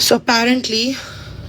So apparently,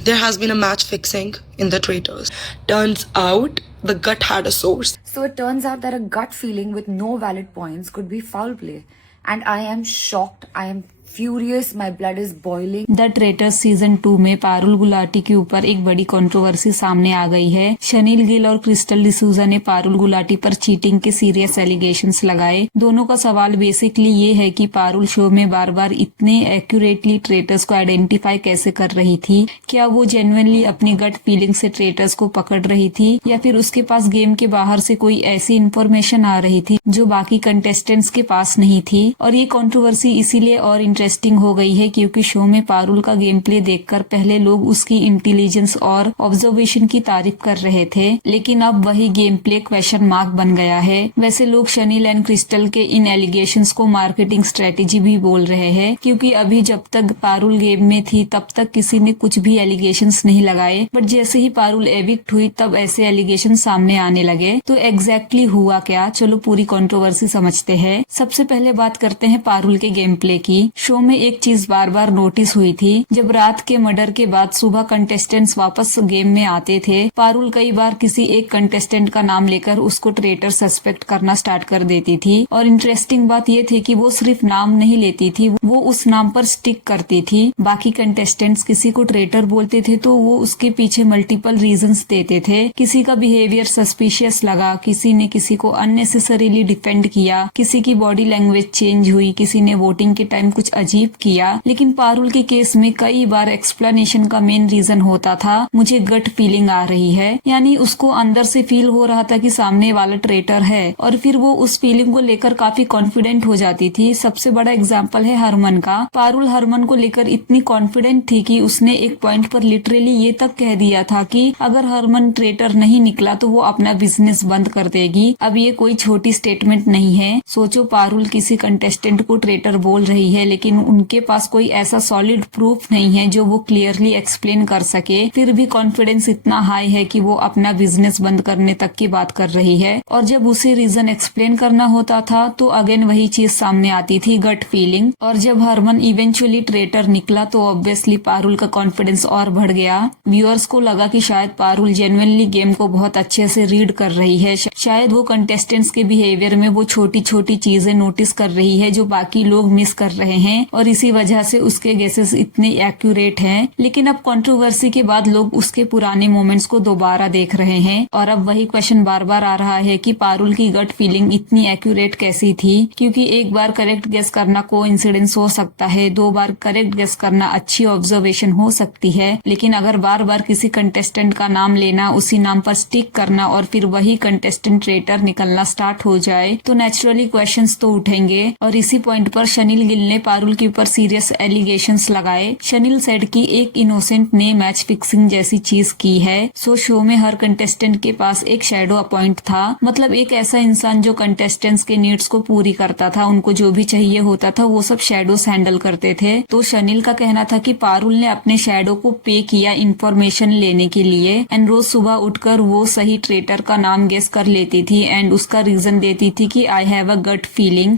there has been a match fixing in the traitors. Turns out the gut had a source. So it turns out that a gut feeling with no valid points could be foul play. And I am shocked. I am furious. My blood is boiling. The traitors season 2 में पारुल गुलाटी के ऊपर एक बड़ी controversy सामने आ गई है। शनील गिल और crystal D'Souza ने पारुल गुलाटी पर चीटिंग के सीरियस एलिगेशंस लगाए। दोनों का सवाल बेसिकली ये है कि पारुल शो में बार बार इतने एक्यूरेटली ट्रेटर्स को आइडेंटिफाई कैसे कर रही थी। क्या वो जेन्युइनली अपनी गट फीलिंग से ट्रेटर्स को पकड़ रही थी या फिर उसके पास गेम के बाहर से कोई ऐसी इन्फॉर्मेशन आ रही थी जो बाकी कंटेस्टेंट्स के पास नहीं थी। और ये कंट्रोवर्सी इसीलिए और इंटरेस्टिंग हो गई है क्योंकि शो में पारुल का गेम प्ले देखकर पहले लोग उसकी इंटेलिजेंस और ऑब्जर्वेशन की तारीफ कर रहे थे, लेकिन अब वही गेम प्ले क्वेश्चन मार्क बन गया है। वैसे लोग शनील एंड क्रिस्टल के इन एलिगेशंस को मार्केटिंग स्ट्रेटेजी भी बोल रहे हैं, क्योंकि अभी जब तक पारुल गेम में थी तब तक किसी ने कुछ भी एलिगेशंस नहीं लगाए, बट जैसे ही पारुल एविक्ट हुई तब ऐसे एलिगेशन सामने आने लगे। तो एग्जैक्टली हुआ क्या, चलो पूरी कंट्रोवर्सी समझते हैं। सबसे पहले बात करते हैं पारुल के गेम प्ले की। शो में एक चीज बार बार नोटिस हुई थी, जब रात के मर्डर के बाद सुबह कंटेस्टेंट्स वापस गेम में आते थे, पारुल कई बार किसी एक कंटेस्टेंट का नाम लेकर उसको ट्रेटर सस्पेक्ट करना स्टार्ट कर देती थी। और इंटरेस्टिंग बात ये थी कि वो सिर्फ नाम नहीं लेती थी, वो उस नाम पर स्टिक करती थी। बाकी कंटेस्टेंट्स किसी को ट्रेटर बोलते थे तो वो उसके पीछे मल्टीपल रीजंस देते थे। किसी का बिहेवियर सस्पिशियस लगा, किसी ने किसी को अननेसेसरीली डिफेंड किया, किसी की बॉडी लैंग्वेज चेंज हुई, किसी ने वोटिंग के टाइम कुछ अजीब किया। लेकिन पारुल के केस में कई बार एक्सप्लेनेशन का मेन रीजन होता था मुझे गट फीलिंग आ रही है, यानी उसको अंदर से फील हो रहा था कि सामने वाला ट्रेटर है और फिर वो उस फीलिंग को लेकर काफी कॉन्फिडेंट हो जाती थी। सबसे बड़ा एग्जाम्पल है हरमन का। पारुल हरमन को लेकर इतनी कॉन्फिडेंट थी कि उसने एक पॉइंट पर लिटरली ये तक कह दिया था कि अगर हरमन ट्रेटर नहीं निकला तो वो अपना बिजनेस बंद कर देगी। अब ये कोई छोटी स्टेटमेंट नहीं है। सोचो, पारुल किसी कंटेस्टेंट को ट्रेटर बोल रही है लेकिन उनके पास कोई ऐसा सॉलिड प्रूफ नहीं है जो वो क्लियरली एक्सप्लेन कर सके, फिर भी कॉन्फिडेंस इतना हाई है कि वो अपना बिजनेस बंद करने तक की बात कर रही है। और जब उसे रीजन एक्सप्लेन करना होता था तो अगेन वही चीज सामने आती थी, गट फीलिंग। और जब हरमन इवेंचुअली ट्रेटर निकला तो ऑब्वियसली पारुल का कॉन्फिडेंस और बढ़ गया। व्यूअर्स को लगा कि शायद पारुल जेन्युइनली गेम को बहुत अच्छे से रीड कर रही है, शायद वो कंटेस्टेंट्स के बिहेवियर में वो छोटी छोटी चीजें नोटिस कर रही है जो बाकी लोग मिस कर रहे हैं और इसी वजह से उसके गेसेस इतने एक्यूरेट हैं। लेकिन अब कंट्रोवर्सी के बाद लोग उसके पुराने मोमेंट्स को दोबारा देख रहे हैं और अब वही क्वेश्चन बार बार आ रहा है कि पारुल की गट फीलिंग इतनी एक्यूरेट कैसी थी, क्योंकि एक बार करेक्ट गेस करना कोइंसिडेंस हो सकता है, 2 बार करेक्ट गेस करना अच्छी ऑब्जर्वेशन हो सकती है, लेकिन अगर बार बार किसी कंटेस्टेंट का नाम लेना, उसी नाम पर स्टिक करना और फिर वही कंटेस्टेंट ट्रेटर निकलना स्टार्ट हो जाए तो नेचुरली क्वेश्चंस तो उठेंगे। और इसी पॉइंट पर शनील गिल ने पारुल के ऊपर सीरियस एलिगेशंस लगाए। शनील सेड की एक इनोसेंट ने मैच फिक्सिंग जैसी चीज की है। सो शो में हर कंटेस्टेंट के पास एक शैडो अपॉइंट था, मतलब एक ऐसा इंसान जो कंटेस्टेंट्स के नीड्स को पूरी करता था, उनको जो भी चाहिए होता था वो सब शैडोस हैंडल करते थे। तो शनील का कहना था कि पारुल ने अपने शैडो को पे किया इन्फॉर्मेशन लेने के लिए एंड रोज सुबह उठकर वो सही ट्रेटर का नाम गेस कर लेती थी एंड उसका रीजन देती थी कि I have a gut feeling.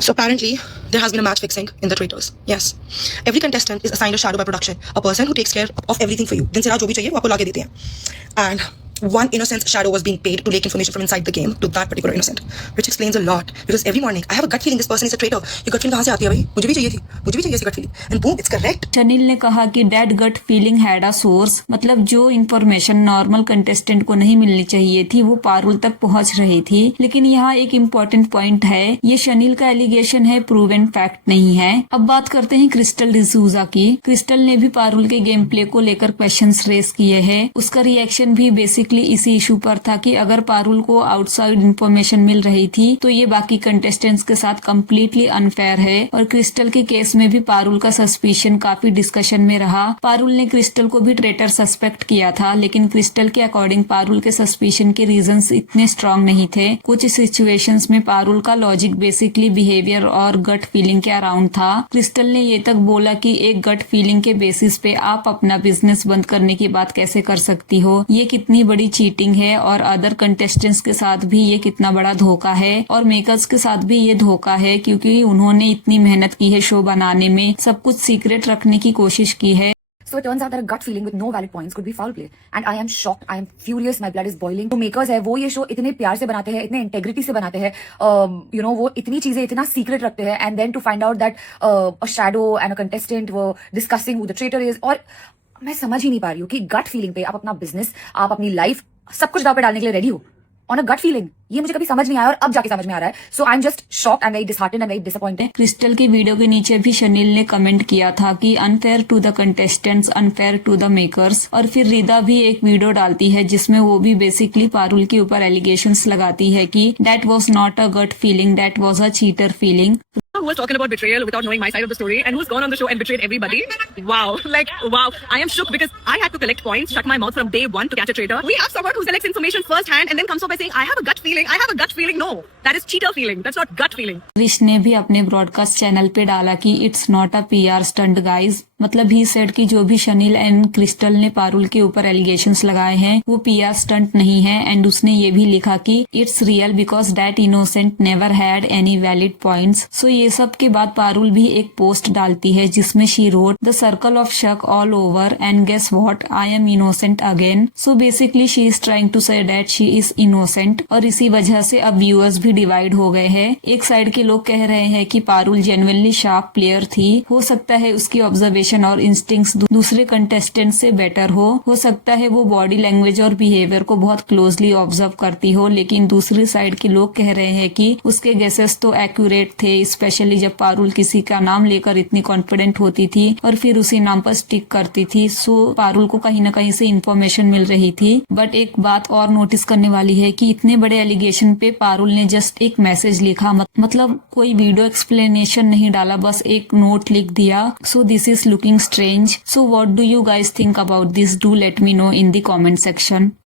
So apparently, there has been a match fixing in the traitors. Yes. Every contestant is assigned a shadow by production, a person who takes care of everything for you. दिन से रात जो भी चाहिए वो आपको लाके देते हैं. And one innocent shadow was being paid to leak information from inside the game to that particular innocent, which explains a lot. Because every morning I have a gut feeling this person is a traitor. ये gut feeling कहाँ से आती है भाई? मुझे भी चाहिए थी. मुझे भी चाहिए ऐसी gut feeling. And boom, it's correct. शनील ने कहा कि that gut feeling had a source, मतलब जो इन्फॉर्मेशन नॉर्मल कंटेस्टेंट को नहीं मिलनी चाहिए थी वो पारुल तक पहुंच रही थी। लेकिन यहाँ एक इम्पोर्टेंट पॉइंट है, ये शनील का एलिगेशन है, प्रूवन फैक्ट नहीं है। अब बात करते हैं क्रिस्टल डिसूजा की। क्रिस्टल ने भी पारुल के गेम प्ले को लेकर क्वेश्चंस रेस किए हैं। उसका रिएक्शन भी बेसिकली इसी इशू पर था कि अगर पारुल को आउटसाइड इन्फॉर्मेशन मिल रही थी तो ये बाकी कंटेस्टेंट्स के साथ कम्प्लीटली अनफेयर है। और क्रिस्टल के केस में भी पारुल का सस्पिशन काफी डिस्कशन में रहा। पारुल ने क्रिस्टल को भी ट्रेटर सस्पेक्ट किया था, लेकिन क्रिस्टल के अकॉर्डिंग पारुल के सस्पिशन के रीजंस इतने स्ट्रांग नहीं थे। कुछ सिचुएशंस में पारुल का लॉजिक बेसिकली बिहेवियर और गट फीलिंग के अराउंड था। क्रिस्टल ने ये तक बोला कि एक गट फीलिंग के बेसिस पे आप अपना बिजनेस बंद करने की बात कैसे कर सकती हो, ये कितनी बड़ी बड़ी चीटिंग है और अदर कंटेस्टेंट्स के साथ भी ये कितना बड़ा धोखा है और मेकर्स के साथ भी ये धोखा है, क्योंकि उन्होंने इतनी मेहनत की है शो बनाने में, सब कुछ सीक्रेट रखने की कोशिश की है। So it turns out that a gut feeling with no valid points could be foul play. And I am shocked, I am furious, my blood is boiling. जो makers है वो ये show इतने प्यार से बनाते हैं, इतने integrity से बनाते हैं, वो इतनी चीजें इतना secret रखते हैं, and then to find out that a shadow and a contestant were discussing who the traitor is, और मैं समझ ही नहीं पा रही हूँ कि gut feeling पे आप अपना business, आप अपनी life, सब कुछ दाव पे डालने के लिए ready हो on a gut feeling. ये मुझे कभी समझ नहीं आया और अब जाके समझ में आ रहा है. So I'm just shocked and very disheartened and very disappointed. Crystal की वीडियो के नीचे भी शनील ने कमेंट किया था कि unfair to the contestants, unfair to the makers. और फिर रिदा भी एक वीडियो डालती है जिसमें वो भी बेसिकली पारुल के ऊपर एलिगेशंस लगाती है कि that was not a gut feeling, that was a cheater feeling. Who was talking about betrayal without knowing my side of the story and who's gone on the show and betrayed everybody? Wow. Wow. I am shook because I had to collect points, shut my mouth from day one to catch a traitor. We have someone who selects information first hand and then comes up by saying, I have a gut feeling. I have a gut feeling. No, that is cheater feeling. That's not gut feeling. रिश ने भी अपने broadcast channel पे डाला कि it's not a PR stunt guys. मतलब he said कि जो भी शनील एंड क्रिस्टल ने पारुल के ऊपर एलिगेशंस लगाए हैं वो PR स्टंट नहीं है। एंड उसने ये भी लिखा कि it's real because that innocent never had any valid points. So ये सब के बाद पारुल भी एक पोस्ट डालती है जिसमें she wrote the circle of शक all over and guess what, I am innocent again. So basically she is trying to say that she is innocent. और इसी वजह से अब व्यूअर्स भी डिवाइड हो गए हैं। एक साइड के लोग कह रहे हैं कि पारुल जेन्युइनली शार्प प्लेयर थी, हो सकता है उसकी ऑब्जर्वेशन और इंस्टिंक्ट्स दूसरे कंटेस्टेंट से बेटर हो सकता है वो बॉडी लैंग्वेज और बिहेवियर को बहुत क्लोजली ऑब्जर्व करती हो। लेकिन दूसरी साइड के लोग कह रहे हैं कि उसके गेसेस तो एक्यूरेट थे, स्पेशली जब पारुल किसी का नाम लेकर इतनी कॉन्फिडेंट होती थी और फिर उसी नाम पर स्टिक करती थी। सो पारुल को कहीं ना कहीं से इन्फॉर्मेशन मिल रही थी। बट एक बात और नोटिस करने वाली है कि इतने बड़े एलिगेशन पे पारुल ने जस्ट एक मैसेज लिखा, मतलब कोई वीडियो एक्सप्लेनेशन नहीं डाला, बस एक नोट लिख दिया। So this is looking strange. So what do you guys think about this? Do let me know in the comment section.